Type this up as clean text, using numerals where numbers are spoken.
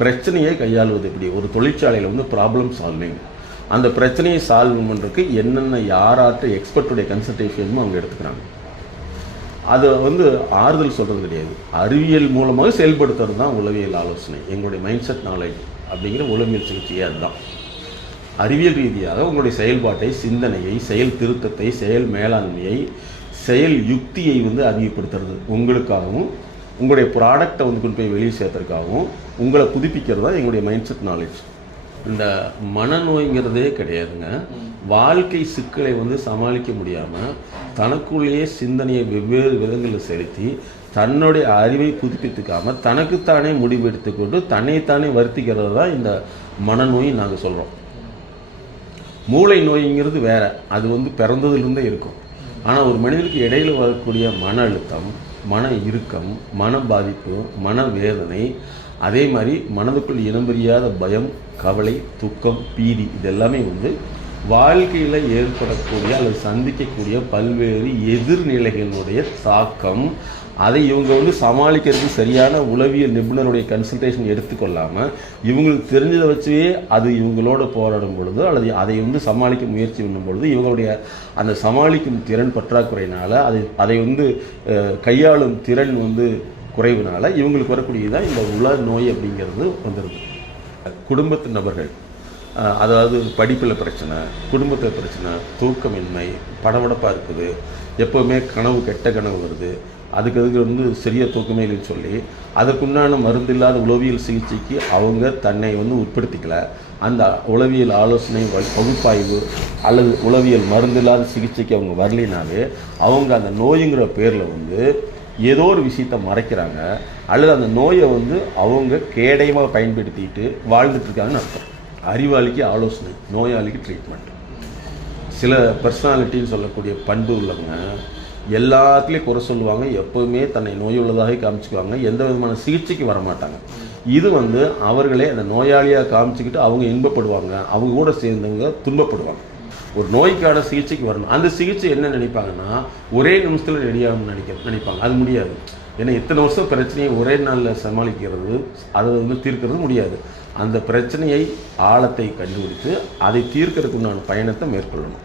பிரச்சனையை கையாளுவது எப்படி, ஒரு தொழிற்சாலையில் வந்து ப்ராப்ளம் சால்விங், அந்த பிரச்சனையை சால்வ் பண்ணுறதுக்கு என்னென்ன யாராட்ட எக்ஸ்பர்ட்டுடைய கன்சல்டேஷனும் அவங்க எடுத்துக்கிறாங்க. அதை வந்து ஆறுதல் சொல்கிறது கிடையாது, அறிவியல் மூலமாக செயல்படுத்துறது தான் உளவியல் ஆலோசனை. எங்களுடைய மைண்ட் செட் நாலேஜ் அப்படிங்கிற உளவியல் சிகிச்சையே அதுதான். அறிவியல் ரீதியாக உங்களுடைய செயல்பாட்டை, சிந்தனையை, செயல் திருத்தத்தை, செயல் மேலாண்மையை, செயல் யுக்தியை வந்து அதிகப்படுத்துறது உங்களுக்காகவும், உங்களுடைய ப்ராடக்டை வந்து கொண்டு போய் வெளியே சேர்த்துறதுக்காகவும் உங்களை புதுப்பிக்கிறது தான் எங்களுடைய மைண்ட் செட் நாலேஜ். இந்த மனநோய்ங்கிறதே கிடையாதுங்க. வாழ்க்கை சிக்கலை வந்து சமாளிக்க முடியாமல் தனக்குள்ளேயே சிந்தனையை வெவ்வேறு விதங்களில் செலுத்தி தன்னுடைய அறிவை புதுப்பித்துக்காமல் தனக்குத்தானே முடிவு எடுத்துக்கொண்டு தன்னைத்தானே வருத்திக்கிறது தான் இந்த மனநோய் நாங்கள் சொல்கிறோம். மூளை நோய்ங்கிறது வேற, அது வந்து பிறந்ததுலேருந்தே இருக்கும். ஆனால் ஒரு மனிதனுக்கு இடையில் வரக்கூடிய மன அழுத்தம், மன இறுக்கம், மன பாதிப்பு, மன வேதனை, அதே மாதிரி மனதுக்குள் இனம் புரியாத பயம், கவலை, துக்கம், பீதி, இதெல்லாமே வந்து வாழ்க்கையில் ஏற்படக்கூடிய அல்லது சந்திக்கக்கூடிய பல்வேறு எதிர்நிலைகளுடைய தாக்கம். அதை இவங்க வந்து சமாளிக்கிறதுக்கு சரியான உளவியல் நிபுணருடைய கன்சல்டேஷன் எடுத்துக்கொள்ளாமல் இவங்களுக்கு தெரிஞ்சதை வச்சே அது இவங்களோட போராடும் பொழுது அல்லது அதை வந்து சமாளிக்க முயற்சி பண்ணும் பொழுது இவங்களுடைய அந்த சமாளிக்கும் திறன் பற்றாக்குறையினால் அதை வந்து கையாளும் திறன் வந்து குறைவுனால இவங்களுக்கு வரக்கூடியதான் இந்த உள நோய் அப்படிங்கிறது வந்துடுது. குடும்பத்து நபர்கள், அதாவது படிப்பில் பிரச்சனை, குடும்பத்தில் பிரச்சனை, தூக்கமின்மை, படபடப்பாக இருக்குது, எப்போவுமே கனவு, கெட்ட கனவு வருது, அதுக்கு வந்து சரியாக தூக்கமே இல்லைன்னு சொல்லி அதற்குண்டான மருந்தில்லாத உளவியல் சிகிச்சைக்கு அவங்க தன்னை வந்து உட்படுத்திக்கல. அந்த உளவியல் ஆலோசனை பகுப்பாய்வு அல்லது உளவியல் மருந்தில்லாத சிகிச்சைக்கு அவங்க வரலினாவே அவங்க அந்த நோயுங்கிற பேரில் வந்து ஏதோ ஒரு விஷயத்தை மறைக்கிறாங்க அல்லது அந்த நோயை வந்து அவங்க கேடயமாக பயன்படுத்திட்டு வாழ்ந்துட்டுருக்காங்கன்னு அர்த்தம். அறிவாளிக்கு ஆலோசனை, நோயாளிக்கு ட்ரீட்மெண்ட். சில பர்சனாலிட்டின்னு சொல்லக்கூடிய பண்பு உள்ளவங்க எல்லாத்துலேயும் குறை சொல்லுவாங்க, எப்போவுமே தன்னை நோயுள்ளதாக காமிச்சுக்குவாங்க, எந்த விதமான சிகிச்சைக்கு வரமாட்டாங்க. இது வந்து அவர்களே அந்த நோயாளியாக காமிச்சிக்கிட்டு அவங்க இன்பப்படுவாங்க, அவங்க கூட சேர்ந்தவங்க துன்பப்படுவாங்க. ஒரு நோய்க்கான சிகிச்சைக்கு வரணும், அந்த சிகிச்சை என்ன நினைப்பாங்கன்னா ஒரே நிமிஷத்தில் ரெடியாகணும்னு நினைப்பாங்க. அது முடியாது. ஏன்னா இத்தனை வருஷம் பிரச்சனையை ஒரே நாளில் சமாளிக்கிறது, அதை வந்து தீர்க்கிறது முடியாது. அந்த பிரச்சனையை ஆழத்தை கண்டுபிடித்து அதை தீர்க்கறதுக்குண்டான பயணத்தை மேற்கொள்ளணும்.